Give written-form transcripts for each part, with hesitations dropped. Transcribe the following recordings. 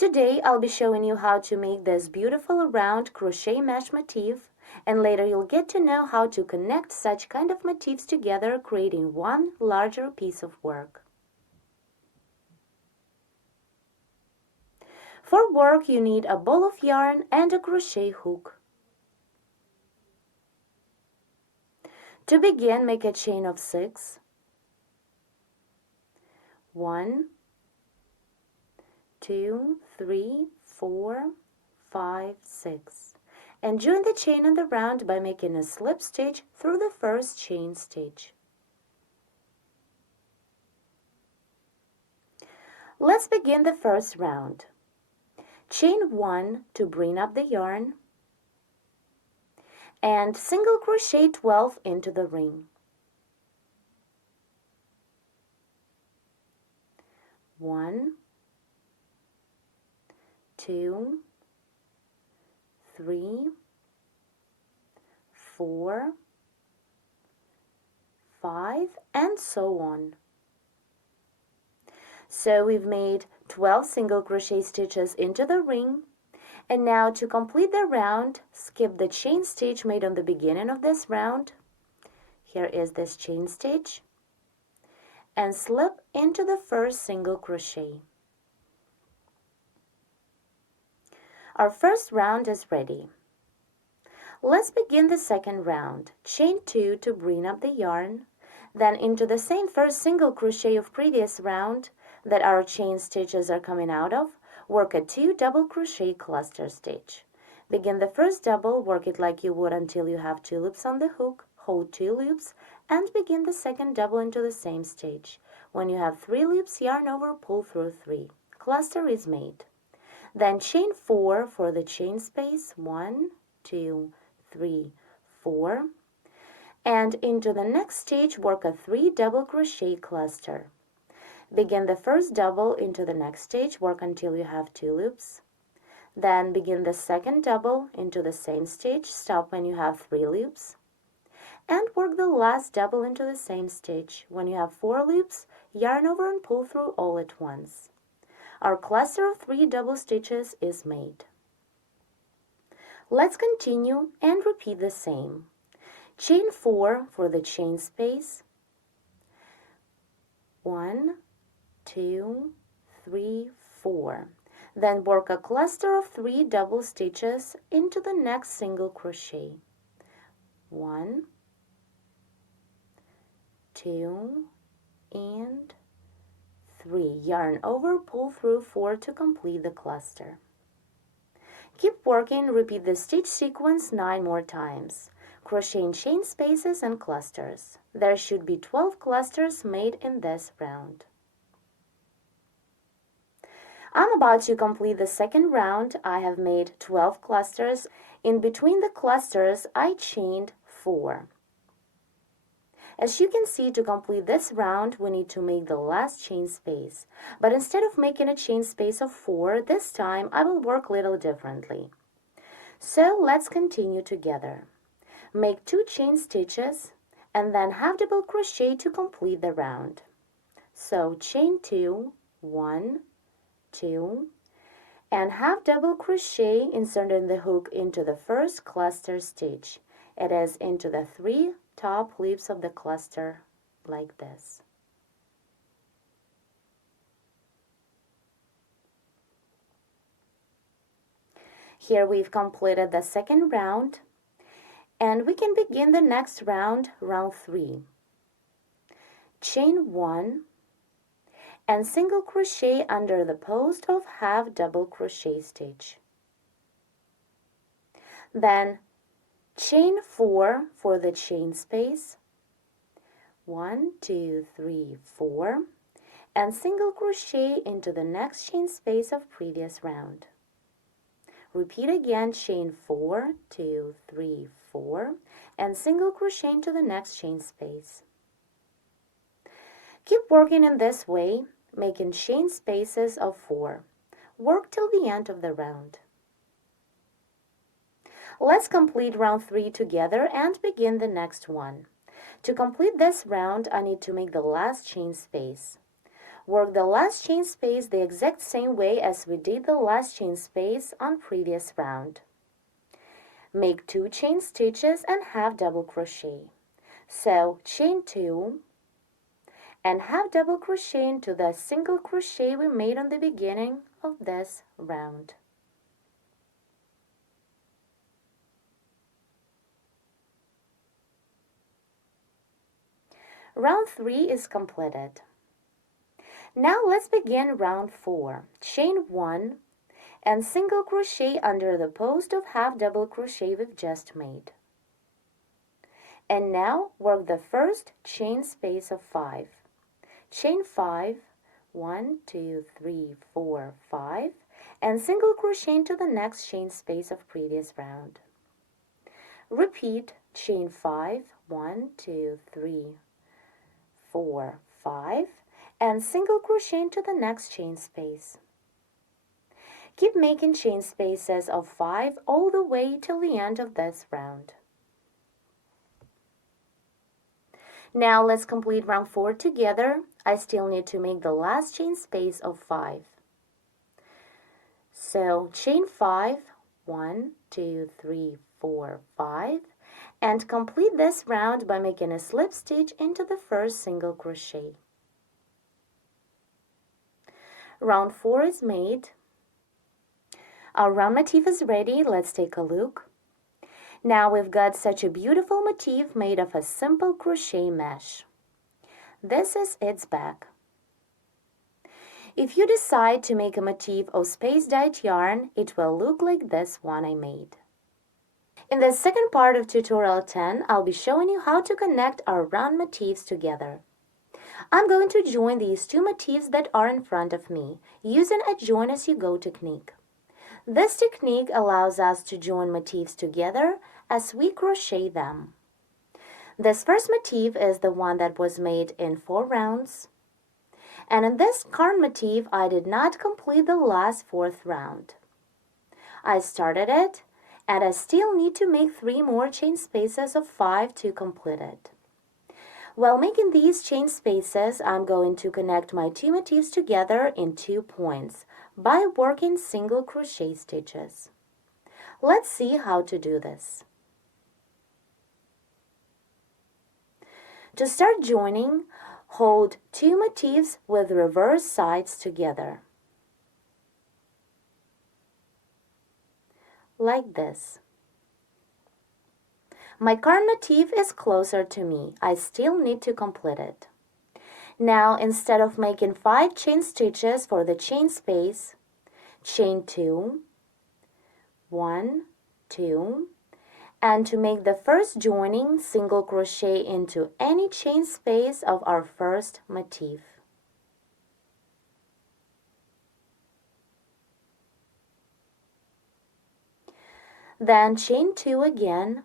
Today I'll be showing you how to make this beautiful round crochet mesh motif, and later you'll get to know how to connect such kind of motifs together, creating one larger piece of work. For work you need a ball of yarn and a crochet hook. To begin, make a chain of 6. 1, 2, 3, 4, 5, 6. And join the chain in the round by making a slip stitch through the first chain stitch. Let's begin the first round. Chain 1 to bring up the yarn and single crochet 12 into the ring. 1, 2, 3, 4, 5, and so on. So we've made 12 single crochet stitches into the ring, and now to complete the round, skip the chain stitch made on the beginning of this round. Here is this chain stitch, and slip into the first single crochet. Our first round is ready. Let's begin the second round. Chain 2 to bring up the yarn, then into the same first single crochet of previous round that our chain stitches are coming out of, work a 2 double crochet cluster stitch. Begin the first double, work it like you would until you have 2 loops on the hook, hold 2 loops, and begin the second double into the same stitch. When you have 3 loops, yarn over, pull through 3. Cluster is made. Then chain 4 for the chain space, 1, 2, 3, 4, and into the next stitch work a 3 double crochet cluster. Begin the first double into the next stitch, work until you have 2 loops. Then begin the second double into the same stitch, stop when you have 3 loops, and work the last double into the same stitch. When you have 4 loops, yarn over and pull through all at once. Our cluster of 3 double stitches is made. Let's continue and repeat the same. Chain 4 for the chain space, 1, 2, 3, 4. Then work a cluster of 3 double stitches into the next single crochet. 1, 2, and 3. Yarn over, pull through 4 to complete the cluster. Keep working, repeat the stitch sequence 9 more times. Crochet in chain spaces and clusters. There should be 12 clusters made in this round. I'm about to complete the second round. I have made 12 clusters. In between the clusters, I chained 4. As you can see, to complete this round, we need to make the last chain space. But instead of making a chain space of 4, this time I will work a little differently. So let's continue together. Make 2 chain stitches and then half double crochet to complete the round. So chain 2, 1, 2, and half double crochet, inserting the hook into the first cluster stitch. It is into the 3 top loops of the cluster like this. Here we've completed the second round, and we can begin the next round, round 3. Chain 1 and single crochet under the post of half double crochet stitch. Then chain 4 for the chain space, 1, 2, 3, 4, and single crochet into the next chain space of previous round. Repeat again, chain 4, 2, 3, 4, and single crochet into the next chain space. Keep working in this way, making chain spaces of 4. Work till the end of the round. Let's complete round 3 together and begin the next one. To complete this round, I need to make the last chain space. Work the last chain space the exact same way as we did the last chain space on previous round. Make 2 chain stitches and half double crochet. So chain 2 and half double crochet into the single crochet we made on the beginning of this round. Round 3 is completed. Now let's begin round 4. Chain 1 and single crochet under the post of half double crochet we've just made. And now work the first chain space of 5. Chain 5, 1, 2, 3, 4, 5, and single crochet into the next chain space of previous round. Repeat chain 5, 1, 2, 3, 4, 5, and single crochet into the next chain space. Keep making chain spaces of 5 all the way till the end of this round. Now let's complete round 4 together. I still need to make the last chain space of 5. So chain 5, 1, 2, 3, 4, 5, and complete this round by making a slip stitch into the first single crochet. Round 4 is made. Our round motif is ready. Let's take a look. Now we've got such a beautiful motif made of a simple crochet mesh. This is its back. If you decide to make a motif of space-dyed yarn, it will look like this one I made. In the second part of tutorial 10, I'll be showing you how to connect our round motifs together. I'm going to join these 2 motifs that are in front of me using a join as you go technique. This technique allows us to join motifs together as we crochet them. This first motif is the one that was made in 4 rounds. And in this current motif, I did not complete the last 4th round. I started it, and I still need to make 3 more chain spaces of 5 to complete it. While making these chain spaces, I'm going to connect my 2 motifs together in 2 points by working single crochet stitches. Let's see how to do this. To start joining, hold 2 motifs with reverse sides together, like this. My current motif is closer to me. I still need to complete it. Now, instead of making 5 chain stitches for the chain space, chain 2, 1, 2, and to make the first joining, single crochet into any chain space of our first motif. Then chain 2 again,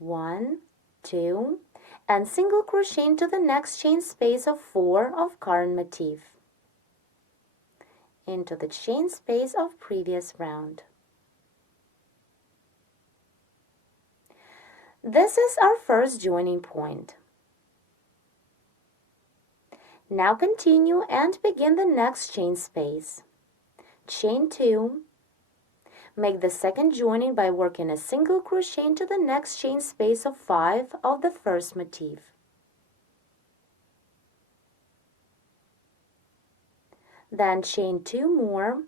1, 2, and single crochet into the next chain space of 4 of current motif, into the chain space of previous round. This is our first joining point. Now continue and begin the next chain space. Chain 2. Make the second joining by working a single crochet into the next chain space of 5 of the first motif. Then chain 2 more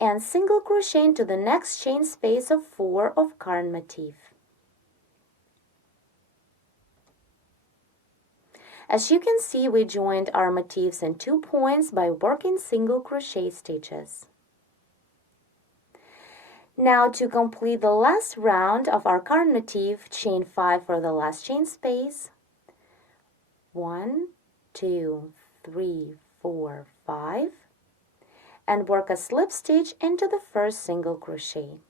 and single crochet into the next chain space of 4 of current motif. As you can see, we joined our motifs in 2 points by working single crochet stitches. Now to complete the last round of our current motif, chain 5 for the last chain space. 1, 2, 3, 4, 5. And work a slip stitch into the first single crochet.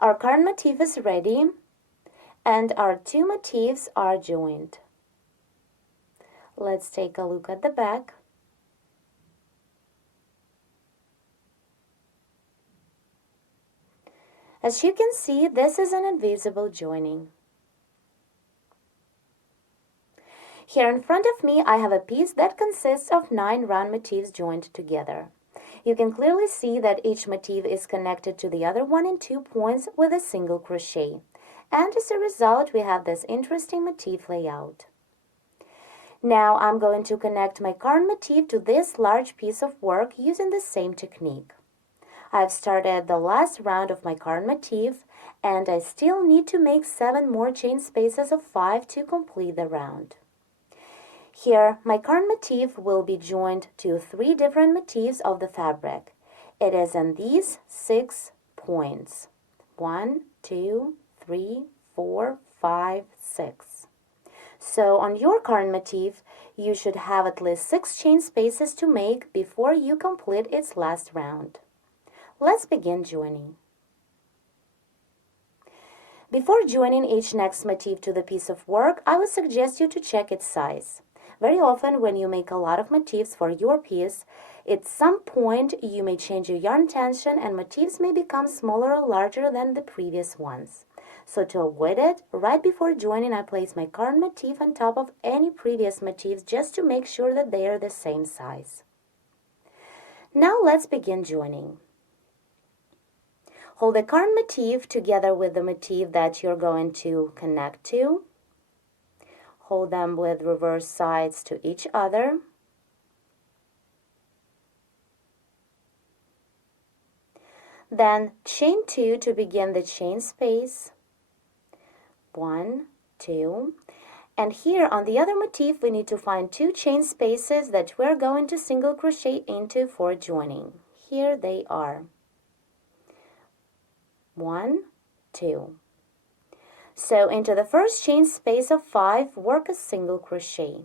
Our current motif is ready and our 2 motifs are joined. Let's take a look at the back. As you can see, this is an invisible joining. Here in front of me, I have a piece that consists of 9 round motifs joined together. You can clearly see that each motif is connected to the other one in 2 points with a single crochet. And as a result, we have this interesting motif layout. Now I'm going to connect my current motif to this large piece of work using the same technique. I've started the last round of my current motif, and I still need to make 7 more chain spaces of 5 to complete the round. Here, my current motif will be joined to 3 different motifs of the fabric. It is in these 6 points. 1, 2, 3, 4, 5, 6. So on your current motif, you should have at least 6 chain spaces to make before you complete its last round. Let's begin joining. Before joining each next motif to the piece of work, I would suggest you to check its size. Very often when you make a lot of motifs for your piece, at some point you may change your yarn tension and motifs may become smaller or larger than the previous ones. So to avoid it, right before joining I place my current motif on top of any previous motifs just to make sure that they are the same size. Now let's begin joining. Hold the current motif together with the motif that you're going to connect to. Hold them with reverse sides to each other. Then chain 2 to begin the chain space. 1, 2. And here on the other motif we need to find 2 chain spaces that we're going to single crochet into for joining. Here they are. 1, 2. So into the first chain space of 5, work a single crochet.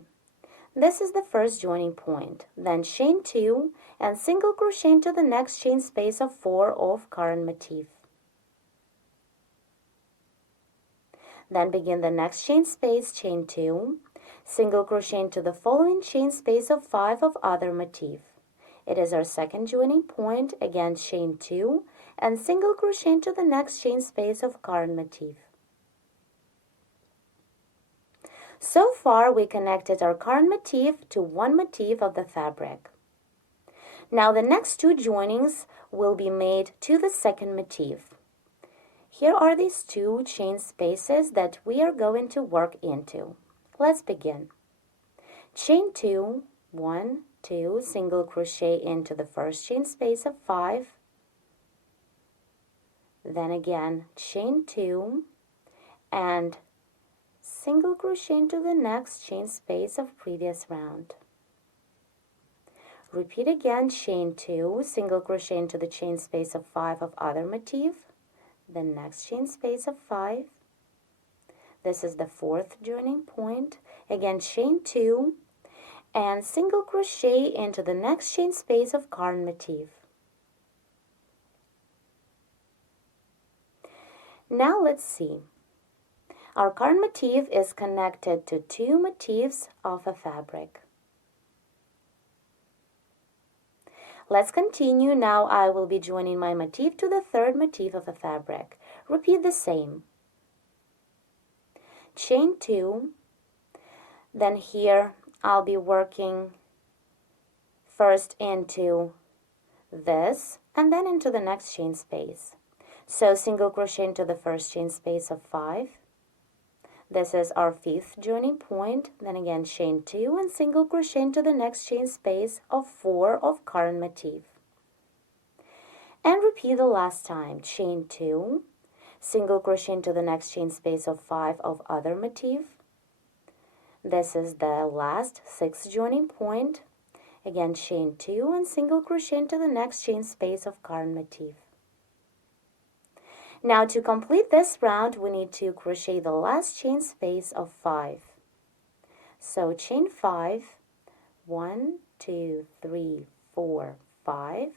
This is the first joining point. Then chain 2 and single crochet into the next chain space of 4 of current motif. Then begin the next chain space, chain 2, single crochet into the following chain space of 5 of other motif. It is our second joining point, again chain 2 and single crochet into the next chain space of current motif. So far, we connected our current motif to one motif of the fabric. Now the next 2 joinings will be made to the second motif. Here are these 2 chain spaces that we are going to work into. Let's begin. Chain 2, 1, 2, single crochet into the first chain space of 5. Then again, chain 2 and single crochet into the next chain space of previous round. Repeat again, chain 2, single crochet into the chain space of 5 of other motif, the next chain space of 5. This is the 4th joining point. Again, chain 2 and single crochet into the next chain space of current motif. Now let's see. Our current motif is connected to 2 motifs of a fabric. Let's continue. Now I will be joining my motif to the 3rd motif of a fabric. Repeat the same. Chain 2, then here I'll be working first into this and then into the next chain space. So single crochet into the first chain space of 5. This is our 5th joining point. Then again chain 2 and single crochet into the next chain space of 4 of current motif. And repeat the last time. Chain 2, single crochet into the next chain space of 5 of other motif. This is the last 6th joining point. Again chain 2 and single crochet into the next chain space of current motif. Now to complete this round, we need to crochet the last chain space of 5. So chain 5, 1, 2, 3, 4, 5,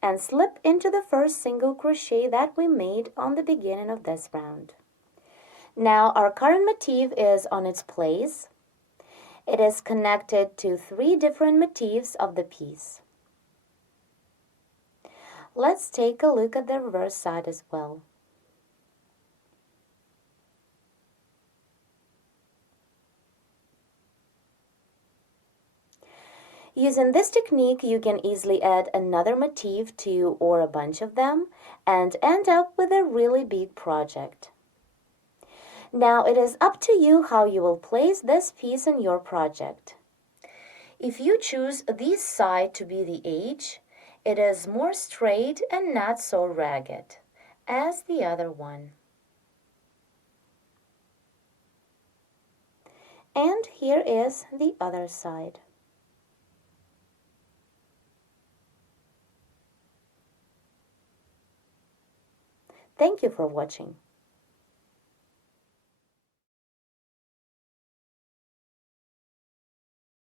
and slip into the first single crochet that we made on the beginning of this round. Now our current motif is on its place. It is connected to 3 different motifs of the piece. Let's take a look at the reverse side as well. Using this technique, you can easily add another motif to or a bunch of them and end up with a really big project. Now it is up to you how you will place this piece in your project. If you choose this side to be the edge, it is more straight and not so ragged as the other one. And here is the other side. Thank you for watching.